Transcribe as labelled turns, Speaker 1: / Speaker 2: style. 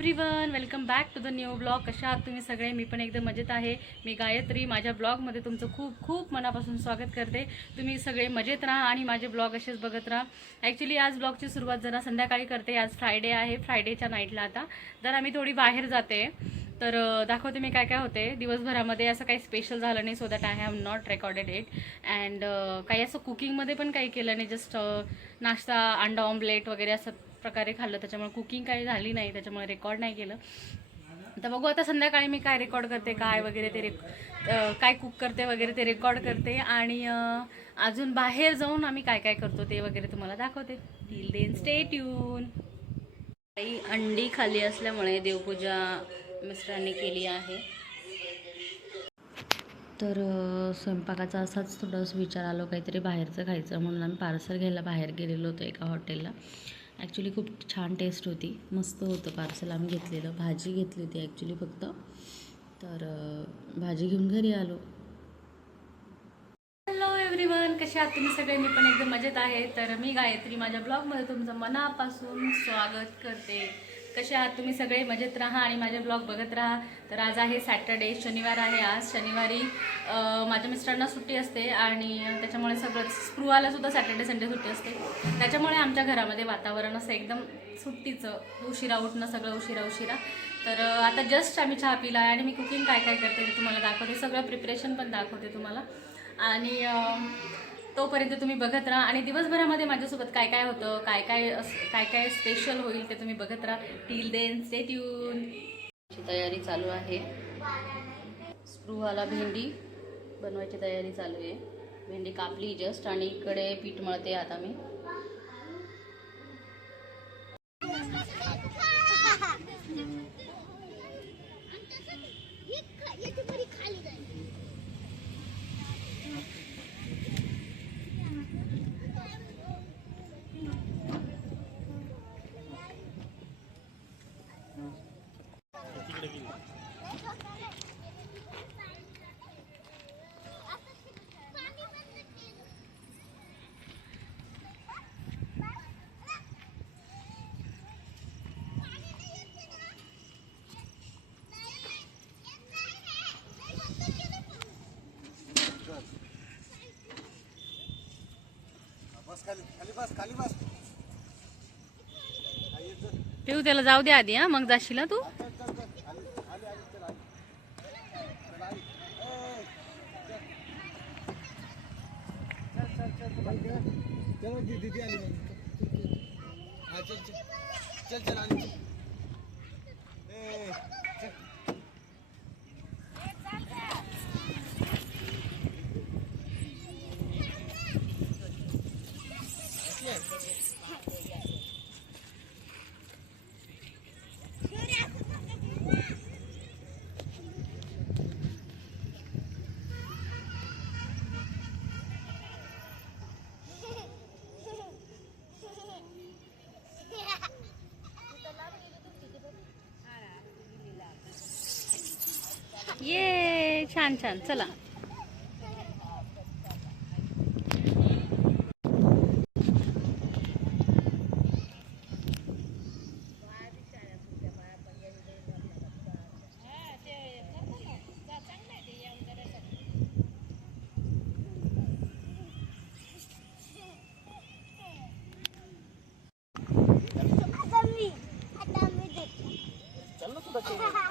Speaker 1: Everyone welcome back to the new blog कशा आहात तुम्ही सगळे? मी पण एकदम मजेत आहे. मी गायत्री माझ्या ब्लॉगमध्ये तुमचं खूप खूप मनापासून स्वागत करते. तुम्ही सगळे मजेत राहा आणि माझे ब्लॉग असेच बघत राहा. ॲक्च्युली आज ब्लॉगची सुरुवात जरा संध्याकाळी करते. आज फ्रायडे आहे. फ्रायडेच्या नाईटला आता. तर आम्ही थोडी बाहेर जाते. तर दाखवते मी काय काय होते. दिवसभरामध्ये असं काही स्पेशल झालं नाही so that I have not recorded it and काही असं कुकिंगमध्ये पण काही केलं नाही जस्ट नाश्ता अंडा ऑमलेट वगैरे असं प्रकारे खाल्लं. त्याच्यामुळे कुकिंग काही झाली नाही त्याच्यामुळे रेकॉर्ड नाही केलं. तर बघू आता संध्याकाळी मी काय रेकॉर्ड करते काय वगैरे ते रेक काय कुक करते वगैरे ते रेकॉर्ड करते. आणि अजून बाहेर जाऊन आम्ही काय काय करतो ते वगैरे तुम्हाला दाखवते. टिल देन स्टे ट्यून काही अंडी खाली असल्यामुळे देवपूजा मिस्टरांनी केली आहे. तर स्वयंपाकाचा असाच थोडासा विचार आलो काहीतरी बाहेरचं खायचं म्हणून आम्ही पार्सल घ्यायला बाहेर गेलेलो होतो एका हॉटेलला. ॲक्च्युली खूप छान टेस्ट होती मस्त होतं पार्सल आम्ही घेतलेलं भाजी घेतली होती ॲक्च्युली फक्त. तर भाजी घेऊन घरी आलो. हॅलो एव्हरीवन कसे आहात तुम्ही सगळे मी पण एकदम मजेत आहे. तर मी गायत्री माझ्या ब्लॉगमध्ये तुमचं मनापासून स्वागत करते. कसे आहात? तुम्ही सगळे मजेत राहा आणि माझे ब्लॉग बघत राहा. तर आज आहे सॅटर्डे शनिवार आहे आज. शनिवारी माझ्या मिस्टरांना सुट्टी असते आणि त्याच्यामुळे सगळंच स्पृहाला सॅटरडे सॅटर्डे संडे सुट्टी असते. त्याच्यामुळे आमच्या घरामध्ये वातावरण असं एकदम सुट्टीचं उशिरा उठणं सगळं उशिरा उशिरा. तर आता जस्ट आम्ही चहा पिला आहे आणि मी कुकिंग काय काय करते ते तुम्हाला दाखवते. सगळं प्रिपरेशन पण दाखवते तुम्हाला. आणि तोपर्यंत तुम्ही बघत राहा. आणि दिवसभरामध्ये माझ्यासोबत काय काय होतं काय काय काय काय स्पेशल होईल ते तुम्ही बघत राहा. टील देन स्टे ट्यून तयारी चालू आहे. स्पृहाला भेंडी बनवायची तयारी चालू आहे. भेंडी कापली जस्ट आणि इकडे पीठ मळते आता मी.
Speaker 2: बस खाली खाली बस खाली बस. आई, चल,
Speaker 1: पिऊ त्याला जाऊ दे आधी हा. मग जाशील हा तू?
Speaker 2: दीदी आली चल, चल. चल, चल, आली. ए,
Speaker 1: ये छान छान. चला.
Speaker 2: चल ना